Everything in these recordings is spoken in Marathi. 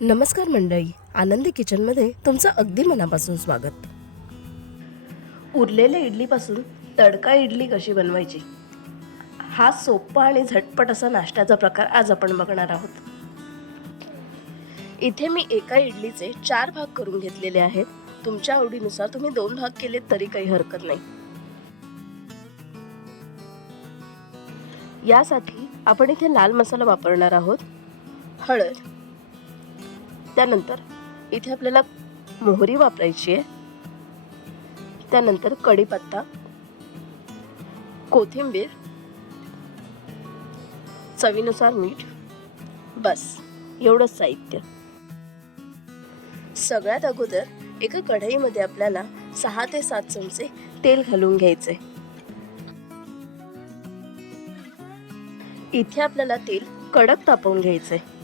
नमस्कार मंडळी आनंदी किचनमध्ये तुमचं अगदी मनापासून स्वागत. उरलेल्या इडलीपासून तडका इडली कशी बनवायची? हा सोपा आणि झटपट असा नाश्त्याचा प्रकार आज आपण बघणार आहोत. इथे मी एका इडलीचे चार भाग करून घेतलेले आहेत. तुमच्या आवडीनुसार तुम्ही दोन भाग केले तरी काही हरकत नाही. यासाठी आपण इथे लाल मसाला वापरणार आहोत हळद त्यानंतर इथे आपल्याला मोहरी वापरायची आहे. त्यानंतर कढीपत्ता कोथिंबीर चवीनुसार मीठ बस एवढंच साहित्य. सगळ्यात अगोदर एका कढईमध्ये आपल्याला सहा ते सात चमचे तेल घालून घ्यायचे इथे आपल्याला तेल कडक तापवून घ्यायचे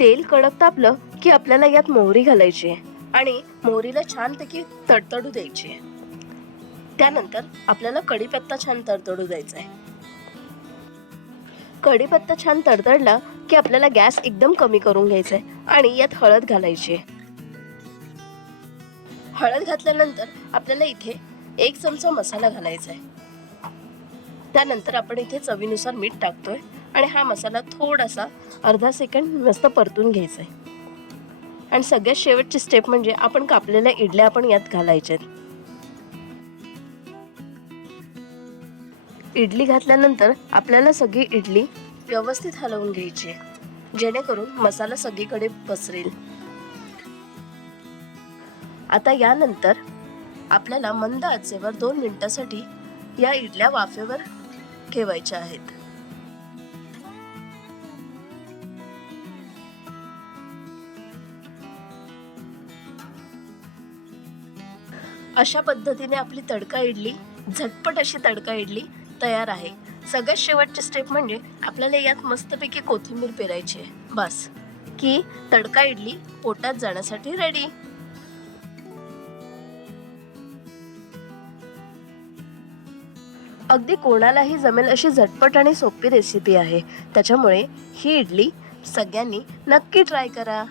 तेल कडक तापलं की आपल्याला यात मोहरी घालायची आणि मोहरीला छानपैकी तडतडू द्यायची. आहे त्यानंतर आपल्याला कढीपत्ता छान तडतडू द्यायचा आहे कढीपत्ता छान तडतडला की आपल्याला गॅस एकदम कमी करून घ्यायचा आहे आणि यात हळद घालायची. आहे हळद घातल्यानंतर आपल्याला इथे एक चमचा मसाला घालायचा आहे त्यानंतर आपण इथे चवीनुसार मीठ टाकतोय. आणि हा मसाला थोडासा अर्धा सेकंड मस्त परतून घ्यायचा आहे. आणि सगळ्यात शेवटची स्टेप म्हणजे आपण कापलेल्या इडल्या आपण यात घालायच्या आहेत. इडली घातल्यानंतर आपल्याला सगळी इडली व्यवस्थित हलवून घ्यायची आहे. जेणेकरून मसाला सगळीकडे पसरेल. आता यानंतर आपल्याला मंद आचेवर दोन मिनिटासाठी या इडल्या वाफेवर ठेवायच्या आहेत. अशा पद्धतीने आपली तडका इडली झटपट अशी तडका इडली तयार आहे. सगळ्यात शेवटची स्टेप म्हणजे आपल्याला यात मस्तपैकी कोथिंबीर पेरायची आहे. बस. की तडका इडली पोटात जाण्यासाठी रेडी अगदी कोणालाही जमेल अशी झटपट आणि सोपी रेसिपी आहे. त्याच्यामुळे ही इडली सगळ्यांनी नक्की ट्राय करा.